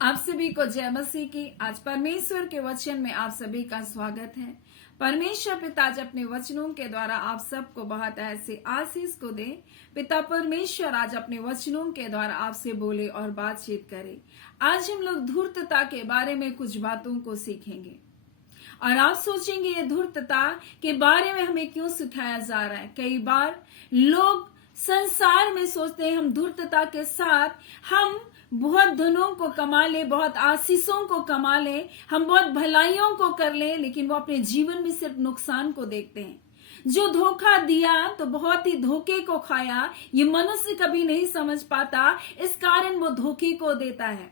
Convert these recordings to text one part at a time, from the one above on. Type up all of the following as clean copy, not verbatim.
आप सभी को जय मसीह की। आज परमेश्वर के वचन में आप सभी का स्वागत है। परमेश्वर पिता आज अपने वचनों के द्वारा आप सबको बहुत ऐसे आशीष को दे। पिता परमेश्वर आज अपने वचनों के द्वारा आपसे बोले और बातचीत करे। आज हम लोग धूर्तता के बारे में कुछ बातों को सीखेंगे और आप सोचेंगे ये धूर्तता के बारे में हमें क्यों सिखाया जा रहा है। कई बार लोग संसार में सोचते हैं हम धूर्तता के साथ हम बहुत धनों को कमा ले, बहुत आशीषों को कमा ले, हम बहुत भलाइयों को कर ले, लेकिन वो अपने जीवन में सिर्फ नुकसान को देखते हैं। जो धोखा दिया तो बहुत ही धोखे को खाया, ये मनुष्य कभी नहीं समझ पाता, इस कारण वो धोखे को देता है।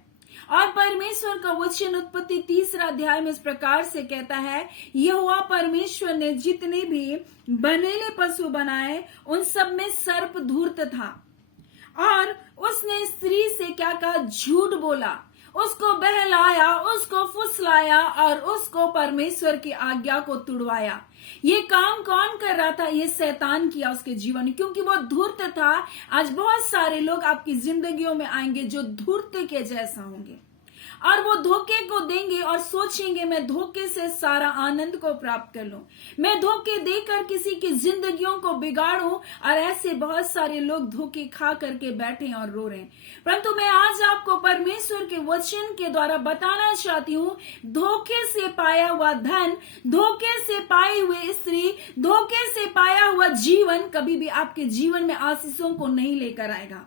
और परमेश्वर का वचन उत्पत्ति 3 अध्याय में इस प्रकार से कहता है, यहोवा परमेश्वर ने जितने भी बनेले पशु बनाए उन सब में सर्प धूर्त था और उसने स्त्री से क्या कहा, झूठ बोला, उसको बहलाया, उसको फुसलाया और उसको परमेश्वर की आज्ञा को तुड़वाया। ये काम कौन कर रहा था? ये शैतान किया उसके जीवन में, क्योंकि वो धूर्त था। आज बहुत सारे लोग आपकी जिंदगियों में आएंगे जो धूर्त के जैसा होंगे और वो धोखे को देंगे और सोचेंगे मैं धोखे से सारा आनंद को प्राप्त कर लूं, मैं धोखे देकर किसी की जिंदगियों को बिगाड़ूं। और ऐसे बहुत सारे लोग धोखे खा करके बैठे और रो रहे हैं। परंतु मैं आज आपको परमेश्वर के वचन के द्वारा बताना चाहती हूँ, धोखे से पाया हुआ धन, धोखे से पाई हुई स्त्री, धोखे से पाया हुआ जीवन कभी भी आपके जीवन में आशीषों को नहीं लेकर आएगा।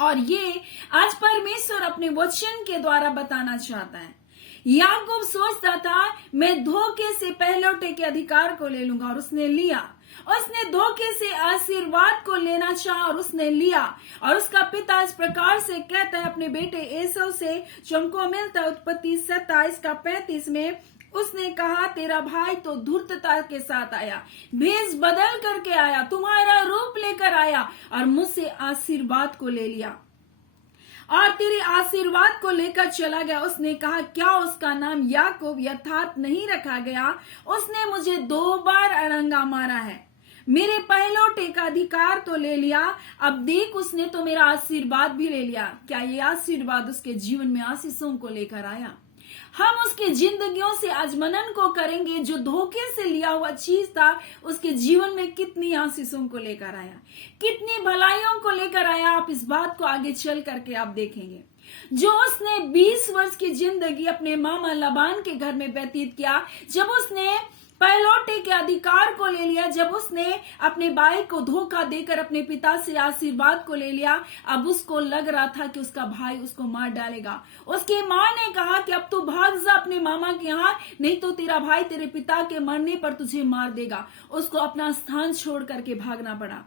और ये आज परमेश्वर अपने वचन के द्वारा बताना चाहता है। याकूब सोचता था मैं धोखे से पहलौठे के अधिकार को ले लूंगा और उसने लिया। उसने धोखे से आशीर्वाद को लेना चाहा और उसने लिया। और उसका पिता इस प्रकार से कहता है अपने बेटे एसौ से, जो हमको मिलता है उत्पत्ति 27:35 में, उसने कहा तेरा भाई तो धूर्तता के साथ आया, भेष बदल करके आया, तुम्हारा रूप लेकर आया और मुझसे आशीर्वाद को ले लिया और तेरे आशीर्वाद को लेकर चला गया। उसने कहा क्या उसका नाम याकूब यथार्थ नहीं रखा गया? उसने मुझे 2 बार अड़ंगा मारा है, मेरे पहलौठे का अधिकार तो ले लिया, अब देख उसने तो मेरा आशीर्वाद भी ले लिया। क्या ये आशीर्वाद उसके जीवन में आशीषों को लेकर आया? हम उसके जिंदगियों से आज मनन को करेंगे, जो धोखे से लिया हुआ चीज था उसके जीवन में कितनी आशीषों को लेकर आया, कितनी भलाइयों को लेकर आया। आप इस बात को आगे चल करके आप देखेंगे। जो उसने 20 वर्ष की जिंदगी अपने मामा लबान के घर में व्यतीत किया, जब उसने पहलौठे के अधिकार को ले लिया, जब उसने अपने भाई को धोखा देकर अपने पिता से आशीर्वाद को ले लिया, अब उसको लग रहा था कि उसका भाई उसको मार डालेगा। उसकी माँ ने कहा कि अब तू भाग जा अपने मामा के यहाँ, नहीं तो तेरा भाई तेरे पिता के मरने पर तुझे मार देगा। उसको अपना स्थान छोड़ करके भागना पड़ा,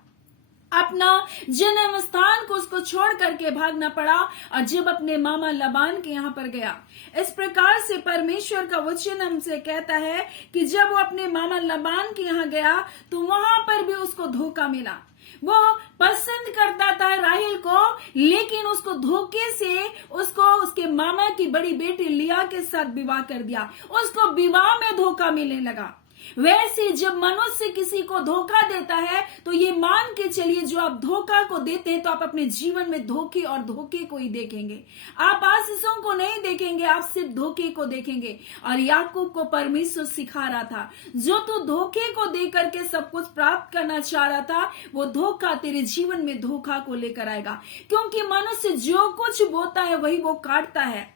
अपना जन्म स्थान को उसको छोड़ करके भागना पड़ा। और जब अपने मामा लबान के यहाँ पर गया, इस प्रकार से परमेश्वर का वचन हमसे कहता है कि जब वो अपने मामा लबान के यहाँ गया तो वहां पर भी उसको धोखा मिला। वो पसंद करता था राहेल को, लेकिन उसको धोखे से उसको उसके मामा की बड़ी बेटी लिया के साथ विवाह कर दिया। उसको विवाह में धोखा मिलने लगा। वैसे जब मनुष्य किसी को धोखा देता है तो ये मान के चलिए, जो आप धोखा को देते हैं तो आप अपने जीवन में धोखे और धोखे को ही देखेंगे। आप आशीषों को नहीं देखेंगे, आप सिर्फ धोखे को देखेंगे। और याकूब को परमेश्वर सिखा रहा था, जो तू धोखे को दे करके सब कुछ प्राप्त करना चाह रहा था, वो धोखा तेरे जीवन में धोखा को लेकर आएगा। क्योंकि मनुष्य जो कुछ बोता है वही वो काटता है।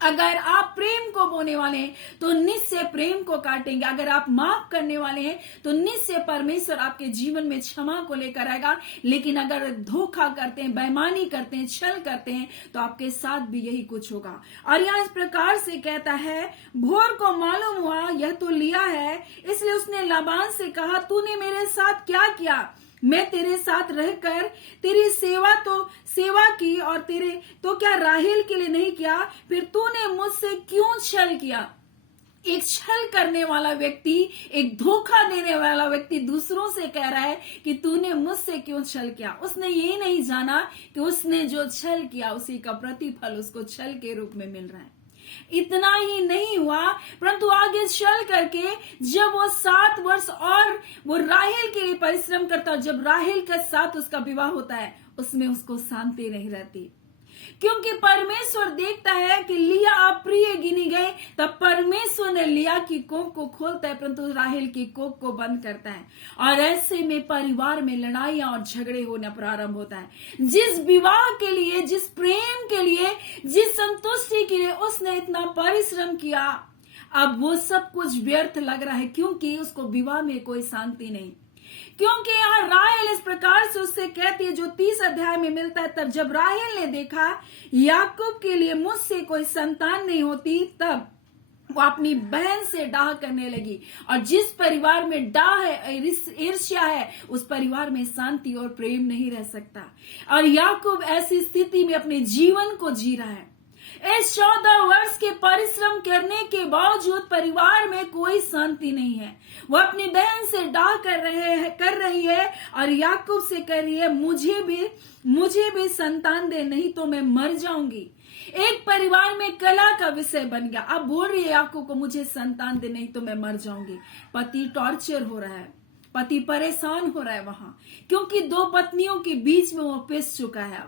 अगर आप प्रेम को बोने वाले हैं तो निश्चय प्रेम को काटेंगे। अगर आप माफ करने वाले हैं तो निश्चय परमेश्वर आपके जीवन में क्षमा को लेकर आएगा। लेकिन अगर धोखा करते हैं, बेईमानी करते हैं, छल करते हैं, तो आपके साथ भी यही कुछ होगा। और यहाँ इस प्रकार से कहता है, भोर को मालूम हुआ यह तो लिया है, इसलिए उसने लाबान से कहा तूने मेरे साथ क्या किया? मैं तेरे साथ रहकर तेरी सेवा की और तेरे तो क्या राहेल के लिए नहीं किया? फिर तूने मुझसे क्यों छल किया? एक छल करने वाला व्यक्ति, एक धोखा देने वाला व्यक्ति दूसरों से कह रहा है कि तूने मुझसे क्यों छल किया। उसने ये नहीं जाना कि उसने जो छल किया उसी का प्रतिफल उसको छल के रूप में मिल रहा है। इतना ही नहीं हुआ, परंतु आगे चल करके जब वो 7 वर्ष और वो राहेल के लिए परिश्रम करता, जब राहेल के साथ उसका विवाह होता है, उसमें उसको शांति नहीं रहती। क्योंकि परमेश्वर देखता है कि लिया अप्रिय गिनी गई, तब परमेश्वर ने लिया की कोख को खोलता है परंतु राहेल की कोख को बंद करता है। और ऐसे में परिवार में लड़ाइयां और झगड़े होना प्रारंभ होता है। जिस विवाह के लिए, जिस प्रेम के लिए, जिस संतुष्टि के लिए उसने इतना परिश्रम किया, अब वो सब कुछ व्यर्थ लग रहा है, क्योंकि उसको विवाह में कोई शांति नहीं। क्योंकि यहाँ राहेल इस प्रकार से उससे कहती है, जो 30 अध्याय में मिलता है, तब जब राहेल ने देखा याकूब के लिए मुझसे कोई संतान नहीं होती, तब वो अपनी बहन से डाह करने लगी। और जिस परिवार में डाह है, ईर्ष्या है, उस परिवार में शांति और प्रेम नहीं रह सकता। और याकूब ऐसी स्थिति में अपने जीवन को जी रहा है। इस 14 वर्ष के परिश्रम करने के बावजूद परिवार में कोई शांति नहीं है। वो अपनी बहन से डाह कर रही है और याकूब से कह रही है, मुझे भी संतान दे, नहीं तो मैं मर जाऊंगी। एक परिवार में कला का विषय बन गया। अब बोल रही है याकूब को, मुझे संतान दे, नहीं तो मैं मर जाऊंगी। पति टॉर्चर हो रहा है, पति परेशान हो रहा है वहां, क्योंकि 2 पत्नियों के बीच में वो पिस चुका है।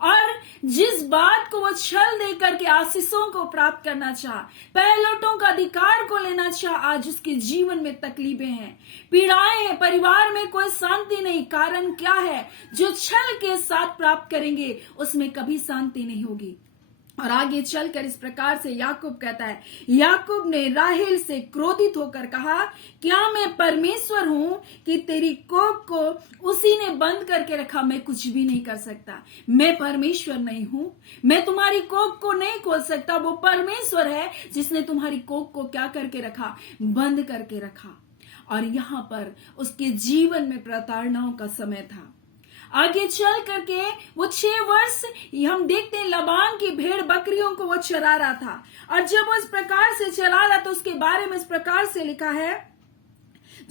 और जिस बात को वो छल दे करके आशीषों को प्राप्त करना चाह, पहलौठों का अधिकार को लेना चाह, आज उसके जीवन में तकलीफें हैं, पीड़ाएं हैं, परिवार में कोई शांति नहीं। कारण क्या है? जो छल के साथ प्राप्त करेंगे उसमें कभी शांति नहीं होगी। और आगे चलकर इस प्रकार से याकूब कहता है, याकूब ने राहेल से क्रोधित होकर कहा, क्या मैं परमेश्वर हूं कि तेरी कोख को उसी ने बंद करके रखा? मैं कुछ भी नहीं कर सकता, मैं परमेश्वर नहीं हूं, मैं तुम्हारी कोख को नहीं खोल सकता। वो परमेश्वर है जिसने तुम्हारी कोख को क्या करके रखा? बंद करके रखा। और यहां पर उसके जीवन में प्रताड़नाओं का समय था। आगे चल करके वो 6 वर्ष हम देखते हैं लबान की भेड़ बकरियों को वो चरा रहा था। और जब वो इस प्रकार से चला रहा तो उसके बारे में इस प्रकार से लिखा है,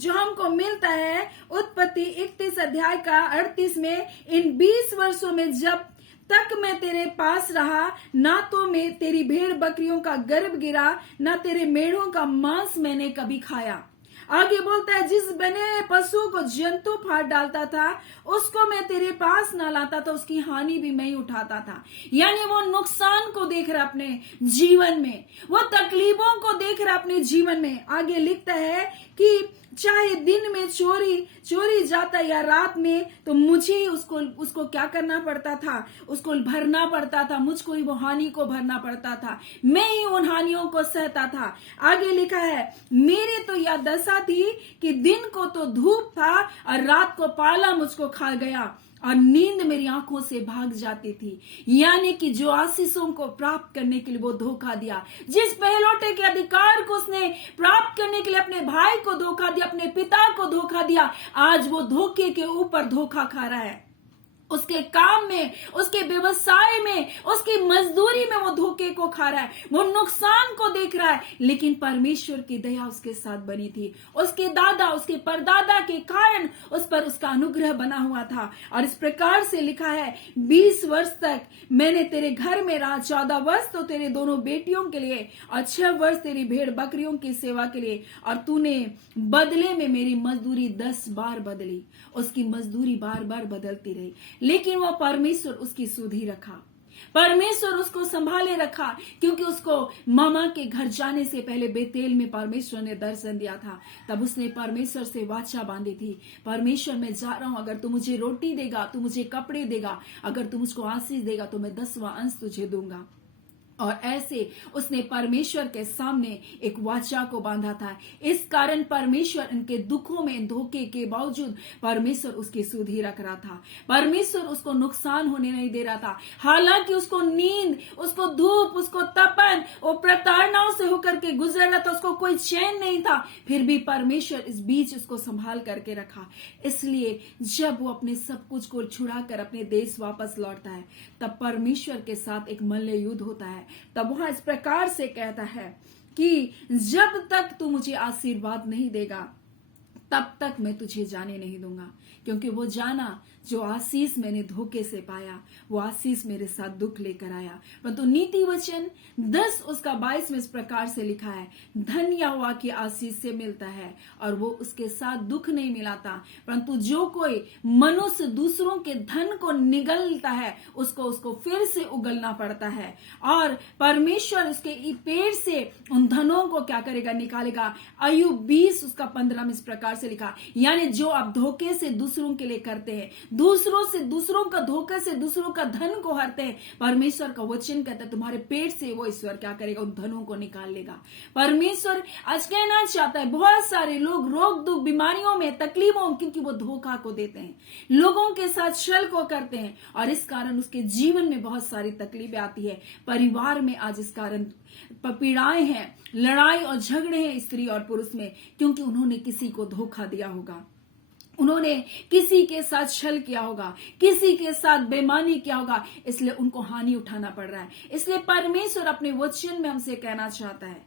जो हमको मिलता है उत्पत्ति 31 अध्याय का 38 में, इन 20 वर्षों में जब तक मैं तेरे पास रहा, ना तो मैं तेरी भेड़ बकरियों का गर्भ गिरा, ना तेरे मेढ़ों का मांस मैंने कभी खाया। आगे बोलता है, जिस बने पशु को जंतु फाड़ डालता था उसको मैं तेरे पास ना लाता था, उसकी हानि भी मैं ही उठाता था। यानी वो नुकसान को देख रहा अपने जीवन में, वो तकलीफों को देख रहा अपने जीवन में। आगे लिखता है कि चाहे दिन में चोरी जाता या रात में, तो मुझे ही उसको क्या करना पड़ता था? उसको भरना पड़ता था, मुझको ही वो हानि को भरना पड़ता था, मैं ही उन हानियों को सहता था। आगे लिखा है, मेरी तो यह दशा थी कि दिन को तो धूप था और रात को पाला मुझको खा गया और नींद मेरी आंखों से भाग जाती थी। यानी कि जो आशीषों को प्राप्त करने के लिए वो धोखा दिया, जिस पहलौठे के अधिकार को उसने प्राप्त करने के लिए अपने भाई को धोखा दिया, अपने पिता को धोखा दिया, आज वो धोखे के ऊपर धोखा खा रहा है। उसके काम में, उसके व्यवसाय में, उसकी मजदूरी में वो धोखे को खा रहा है, वो नुकसान को देख रहा है। लेकिन परमेश्वर की दया उसके साथ बनी थी। उसके दादा, उसके परदादा के कारण उस पर उसका अनुग्रह बना हुआ था। और इस प्रकार से लिखा है, 20 वर्ष तक मैंने तेरे घर में रहा, 14 वर्ष तो तेरे दोनों बेटियों के लिए और 6 वर्ष तेरी भेड़ बकरियों की सेवा के लिए, और तूने बदले में मेरी मजदूरी 10 बार बदली। उसकी मजदूरी बार बार बदलती रही, लेकिन वो परमेश्वर उसकी सुधि रखा, परमेश्वर उसको संभाले रखा। क्योंकि उसको मामा के घर जाने से पहले बेतेल में परमेश्वर ने दर्शन दिया था, तब उसने परमेश्वर से वाचा बांधी थी, परमेश्वर मैं जा रहा हूं, अगर तू मुझे रोटी देगा, तू मुझे कपड़े देगा, अगर तू मुझको आशीष देगा तो मैं 10वां अंश तुझे दूंगा। और ऐसे उसने परमेश्वर के सामने एक वाचा को बांधा था। इस कारण परमेश्वर इनके दुखों में, धोखे के बावजूद परमेश्वर उसकी सुधि रख रहा था, परमेश्वर उसको नुकसान होने नहीं दे रहा था। हालांकि उसको नींद, उसको धूप, उसको तपन, वो प्रताड़नाओं से होकर के गुजर रहा था, उसको कोई चैन नहीं था, फिर भी परमेश्वर इस बीच उसको संभाल करके रखा। इसलिए जब वो अपने सब कुछ को छुड़ाकर अपने देश वापस लौटता है, तब परमेश्वर के साथ एक मल्ल युद्ध होता है। तब वहां इस प्रकार से कहता है कि जब तक तू मुझे आशीर्वाद नहीं देगा तब तक मैं तुझे जाने नहीं दूंगा। क्योंकि वो जाना जो आशीष मैंने धोखे से पाया वो आशीष मेरे साथ दुख लेकर आया। परंतु नीति वचन 10 उसका 22 में इस प्रकार से लिखा है, धन यहोवा की आशीष से मिलता है और वो उसके साथ दुख नहीं मिलाता। परंतु जो कोई मनुष्य दूसरों के धन को निगलता है उसको फिर से उगलना पड़ता है, और परमेश्वर उसके पेट से उन धनों को क्या करेगा, निकालेगा। अय्यूब 20 उसका 15 में इस प्रकार से लिखा, यानी जो आप धोखे से दूसरों के लिए करते हैं, दूसरों का धोखे से दूसरों का धन को हरते हैं, परमेश्वर का वचन कहता है तुम्हारे पेट से वो ईश्वर क्या करेगा, उन धनों को निकाल लेगा। परमेश्वर आज कहना चाहता है, बहुत सारे लोग रोग दुख बीमारियों में तकलीफों, क्योंकि वो धोखा को देते हैं, लोगों के साथ छल को करते हैं, और इस कारण उसके जीवन में बहुत सारी तकलीफें आती है। परिवार में आज इस कारण पीड़ाएं हैं, लड़ाई और झगड़े हैं स्त्री और पुरुष में, क्योंकि उन्होंने किसी को धोखा दिया होगा, उन्होंने किसी के साथ छल किया होगा, किसी के साथ बेईमानी किया होगा, इसलिए उनको हानि उठाना पड़ रहा है। इसलिए परमेश्वर अपने वचन में हमसे कहना चाहता है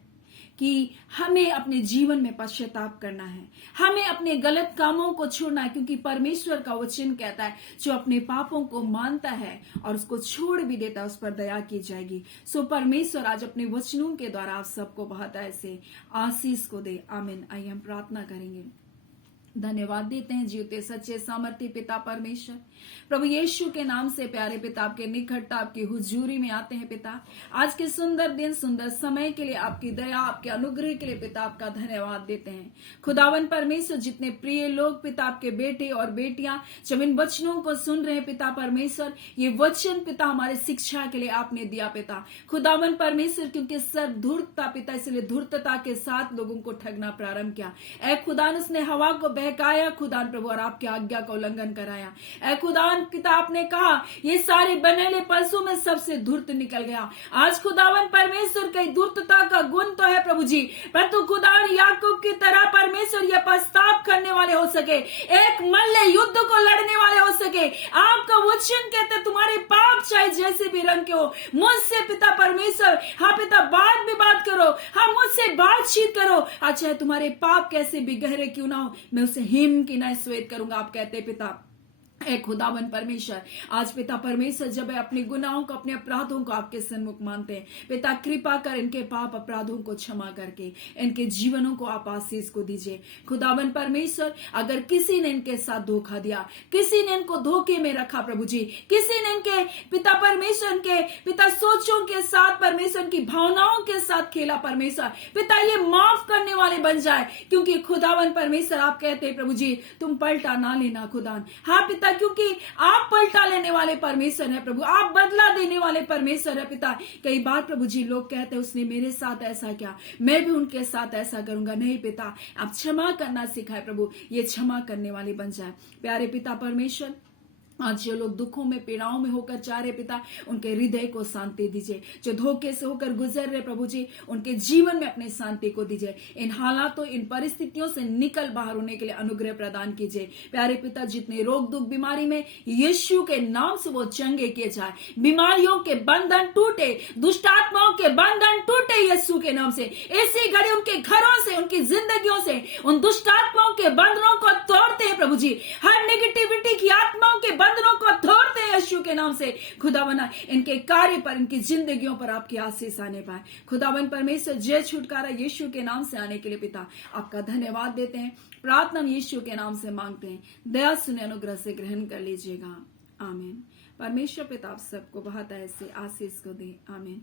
कि हमें अपने जीवन में पश्चाताप करना है, हमें अपने गलत कामों को छोड़ना है, क्योंकि परमेश्वर का वचन कहता है जो अपने पापों को मानता है और उसको छोड़ भी देता है उस पर दया की जाएगी। सो परमेश्वर आज अपने वचनों के द्वारा आप सबको बहुत ऐसे आशीष को दे। आमीन। आइए हम प्रार्थना करेंगे। धन्यवाद देते हैं जीवते सच्चे सामर्थ्य पिता परमेश्वर, प्रभु यीशु के नाम से प्यारे पिता आपके निकटता आपकी हुजूरी में आते हैं पिता। आज के सुंदर दिन सुंदर समय के लिए आपकी दया आपके अनुग्रह के लिए पिता आपका धन्यवाद देते हैं। खुदावन परमेश्वर, जितने प्रिय लोग पिता आपके बेटे और बेटियां जब इन वचनों को सुन रहे हैं पिता परमेश्वर, ये वचन पिता हमारे शिक्षा के लिए आपने दिया पिता। खुदावन परमेश्वर, क्योंकि सब धूर्तता पिता, इसलिए धूर्तता के साथ लोगों को ठगना प्रारंभ किया। ऐ खुदान उसने हवा को बहकाया खुदान प्रभु, और आपकी आज्ञा का उल्लंघन कराया। ऐ खुदावन पिता आपने कहा ये सारे बनेले पशु में सबसे धूर्त निकल गया। आज खुदावन परमेश्वर कई धूर्तता का गुण तो है प्रभु जी, परंतु खुदावन याकूब की तरह परमेश्वर ये पश्चाताप करने वाले हो सके, एक मल्ल युद्ध को लड़ने वाले हो सके। आपका वचन कहते तुम्हारे पाप चाहे जैसे भी रंग के हो, मुझसे पिता परमेश्वर, हाँ पिता बात विवाद करो, हाँ मुझसे बातचीत करो, आज चाहे तुम्हारे पाप कैसे भी गहरे क्यों ना हो, मैं उसे हिम की ना श्वेत करूंगा। आप कहते पिता ए खुदावन परमेश्वर, आज पिता परमेश्वर जब अपने गुनाहों को अपने अपराधों को आपके सन्मुख मानते हैं पिता, कृपा कर इनके पाप अपराधों को क्षमा करके इनके जीवनों को आप आशीष को दीजिए। खुदावन परमेश्वर, अगर किसी ने इनके साथ धोखा दिया, किसी ने इनको धोखे में रखा प्रभु जी, किसी ने इनके पिता परमेश्वर के पिता सोचों के साथ परमेश्वर की भावनाओं के साथ खेला परमेश्वर, पिता ये माफ करने वाले बन जाए, क्योंकि खुदावन परमेश्वर आप कहते हैं प्रभु जी तुम पलटा ना लेना खुदान। हाँ पिता, क्योंकि आप पलटा लेने वाले परमेश्वर है प्रभु, आप बदला देने वाले परमेश्वर है पिता। कई बार प्रभु जी लोग कहते हैं उसने मेरे साथ ऐसा किया, मैं भी उनके साथ ऐसा करूंगा। नहीं पिता, आप क्षमा करना सिखाए प्रभु, ये क्षमा करने वाले बन जाए। प्यारे पिता परमेश्वर, आज जो लोग दुखों में पीड़ाओं में होकर जा रहे पिता, उनके हृदय को शांति दीजिए। जो धोखे से होकर गुजर रहे प्रभु जी, उनके जीवन में अपने शांति को दीजिए। इन हालातों इन परिस्थितियों से निकल बाहर होने के लिए अनुग्रह प्रदान कीजिए। प्यारे पिता, जितने रोग दुख बीमारी में यीशु के नाम से वो चंगे किए जाए, बीमारियों के बंधन टूटे, दुष्टात्माओं के बंधन टूटे यीशु के नाम से। इसी घड़ी उनके घरों से, उनकी जिंदगियों से उन दुष्टात्माओं के बंधनों को तोड़ते हैं प्रभु जी। हर नेगेटिविटी की आत्माओं के बंधनों को तोड़ते हैं यीशु के नाम से। खुदावन इनके कार्य पर, इनकी जिंदगियों पर आपकी आशीष आने पाए। खुदावन परमेश्वर, जय छुटकारा यीशु के नाम से आने के लिए पिता आपका धन्यवाद देते हैं। प्रार्थना यीशु के नाम से मांगते हैं, दया सुने अनुग्रह से ग्रहण कर लीजिएगा। आमीन। परमेश्वर पिता आप सबको बहुत ऐसे आशीष को दे। आमीन।